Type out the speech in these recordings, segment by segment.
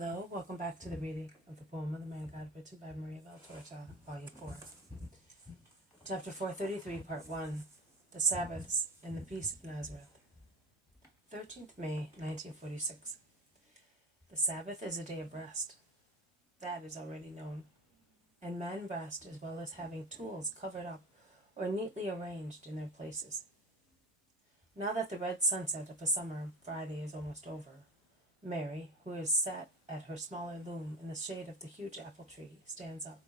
Hello, welcome back to the reading of the poem of the Man God, written by Maria Valtorta, Volume 4. Chapter 433, Part 1, The Sabbaths and the Peace of Nazareth. 13th May, 1946. The Sabbath is a day of rest. That is already known. And men rest as well as having tools covered up or neatly arranged in their places. Now that the red sunset of a summer Friday is almost over, Mary, who is sat at her smaller loom in the shade of the huge apple tree, stands up,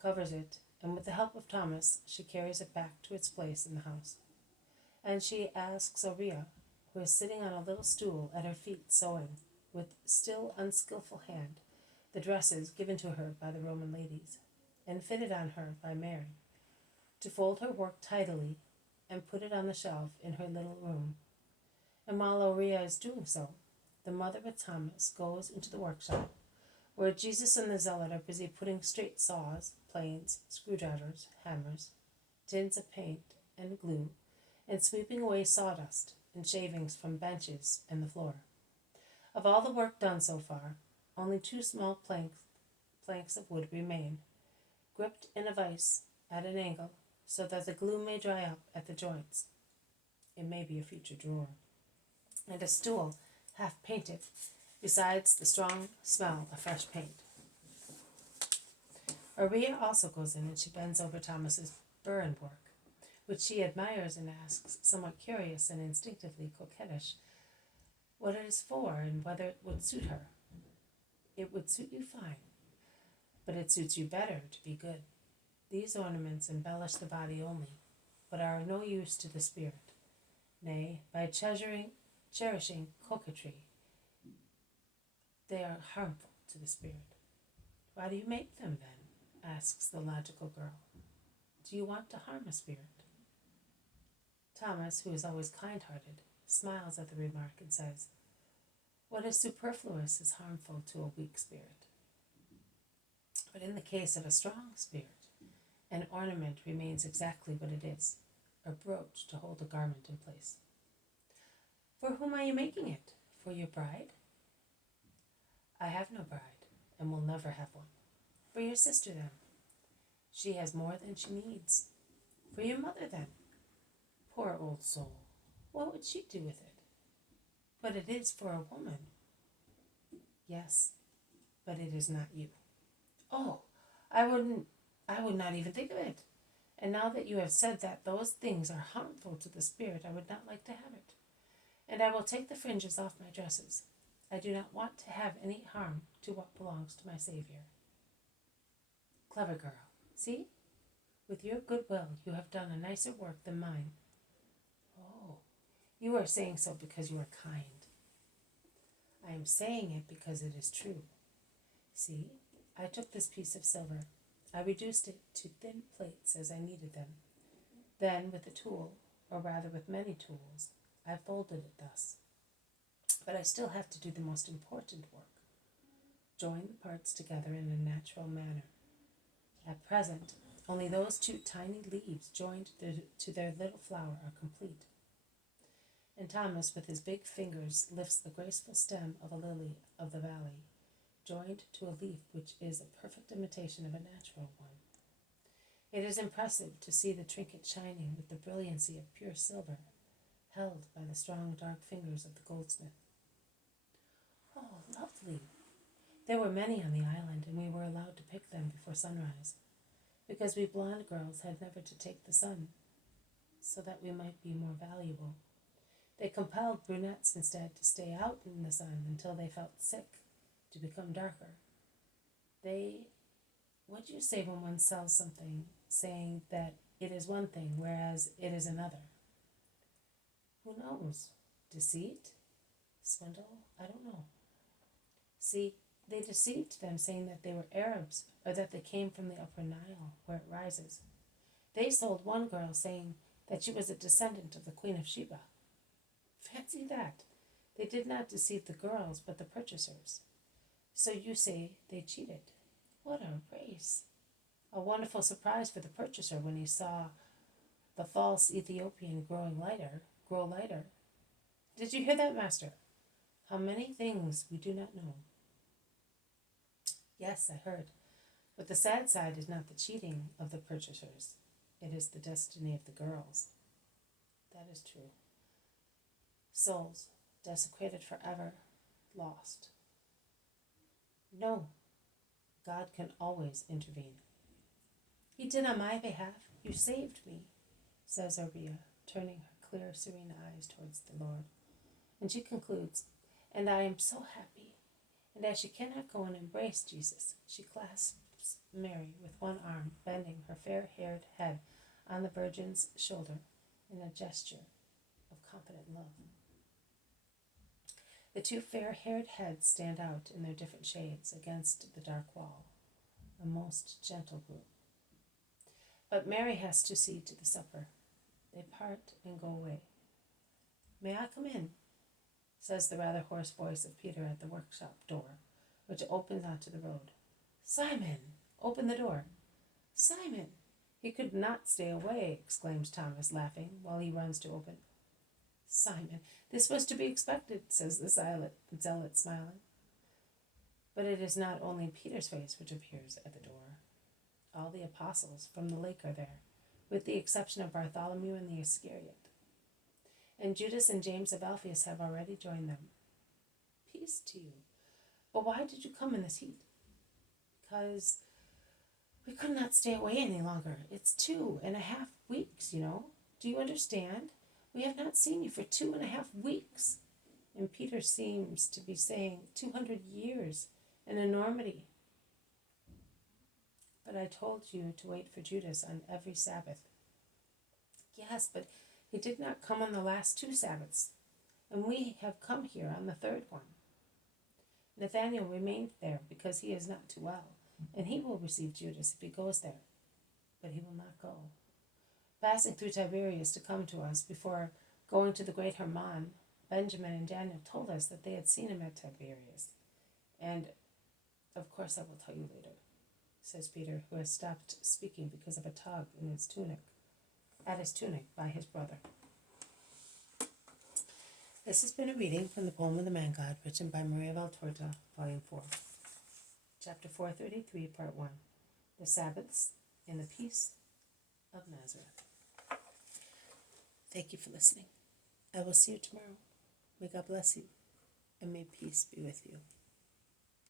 covers it, and with the help of Thomas, she carries it back to its place in the house. And she asks Oriah, who is sitting on a little stool at her feet sewing, with still unskilful hand, the dresses given to her by the Roman ladies, and fitted on her by Mary, to fold her work tidily and put it on the shelf in her little room. And while Oriah is doing so, the mother with Thomas goes into the workshop, where Jesus and the zealot are busy putting straight saws, planes, screwdrivers, hammers, tins of paint and glue, and sweeping away sawdust and shavings from benches and the floor. Of all the work done so far, only two small planks of wood remain, gripped in a vise at an angle, so that the glue may dry up at the joints. It may be a future drawer. And a stool, half painted, besides the strong smell of fresh paint. Oriah also goes in, and she bends over Thomas's Burin work, which she admires and asks, somewhat curious and instinctively coquettish, what it is for and whether it would suit her. It would suit you fine, but it suits you better to be good. These ornaments embellish the body only, but are of no use to the spirit. Nay, by cherishing coquetry, they are harmful to the spirit. Why do you make them, then? Asks the logical girl. Do you want to harm a spirit? Thomas, who is always kind-hearted, smiles at the remark and says, what is superfluous is harmful to a weak spirit. But in the case of a strong spirit, an ornament remains exactly what it is, a brooch to hold a garment in place. For whom are you making it? For your bride? I have no bride, and will never have one. For your sister, then? She has more than she needs. For your mother, then? Poor old soul, what would she do with it? But it is for a woman. Yes, but it is not you. Oh, I would not even think of it. And now that you have said that those things are harmful to the spirit, I would not like to have it. And I will take the fringes off my dresses. I do not want to have any harm to what belongs to my Savior. Clever girl, see? With your good will, you have done a nicer work than mine. Oh, you are saying so because you are kind. I am saying it because it is true. See, I took this piece of silver. I reduced it to thin plates as I needed them. Then, with a tool, or rather with many tools, I folded it thus. But I still have to do the most important work. Join the parts together in a natural manner. At present, only those two tiny leaves joined to their little flower are complete. And Thomas, with his big fingers, lifts the graceful stem of a lily of the valley, joined to a leaf which is a perfect imitation of a natural one. It is impressive to see the trinket shining with the brilliancy of pure silver, held by the strong dark fingers of the goldsmith. Oh, lovely! There were many on the island, and we were allowed to pick them before sunrise, because we blonde girls had never to take the sun, so that we might be more valuable. They compelled brunettes instead to stay out in the sun until they felt sick, to become darker. What do you say when one sells something, saying that it is one thing, whereas it is another? Who knows? Deceit? Swindle? I don't know. See, they deceived them, saying that they were Arabs, or that they came from the upper Nile, where it rises. They sold one girl, saying that she was a descendant of the Queen of Sheba. Fancy that! They did not deceive the girls, but the purchasers. So you say they cheated. What a race! A wonderful surprise for the purchaser when he saw the false Ethiopian grow lighter. Did you hear that, master? How many things we do not know. Yes, I heard. But the sad side is not the cheating of the purchasers. It is the destiny of the girls. That is true. Souls, desecrated forever, lost. No, God can always intervene. He did on my behalf. You saved me, says Oria, turning her clear, serene eyes towards the Lord. And she concludes, and I am so happy. And as she cannot go and embrace Jesus, she clasps Mary with one arm, bending her fair-haired head on the Virgin's shoulder in a gesture of confident love. The two fair-haired heads stand out in their different shades against the dark wall, a most gentle group. But Mary has to see to the supper. They part and go away. May I come in? Says the rather hoarse voice of Peter at the workshop door, which opens onto the road. Simon, open the door. Simon! He could not stay away, exclaims Thomas, laughing, while he runs to open. Simon, this was to be expected, says the zealot, smiling. But it is not only Peter's face which appears at the door. All the apostles from the lake are there, with the exception of Bartholomew and the Iscariot. And Judas and James of Alphaeus have already joined them. Peace to you. But why did you come in this heat? Because we could not stay away any longer. It's 2.5 weeks, you know. Do you understand? We have not seen you for 2.5 weeks. And Peter seems to be saying 200 years, an enormity. But I told you to wait for Judas on every Sabbath. Yes, but he did not come on the last 2 Sabbaths, and we have come here on the 3rd one. Nathanael remained there because he is not too well, and he will receive Judas if he goes there, but he will not go. Passing through Tiberias to come to us before going to the great Hermon, Benjamin and Daniel told us that they had seen him at Tiberias, and of course I will tell you later, says Peter, who has stopped speaking because of a tug in his tunic, at his tunic by his brother. This has been a reading from the poem of the Man God, written by Maria Valtorta, Volume 4, Chapter 433, Part 1, The Sabbaths in the Peace of Nazareth. Thank you for listening. I will see you tomorrow. May God bless you, and may peace be with you.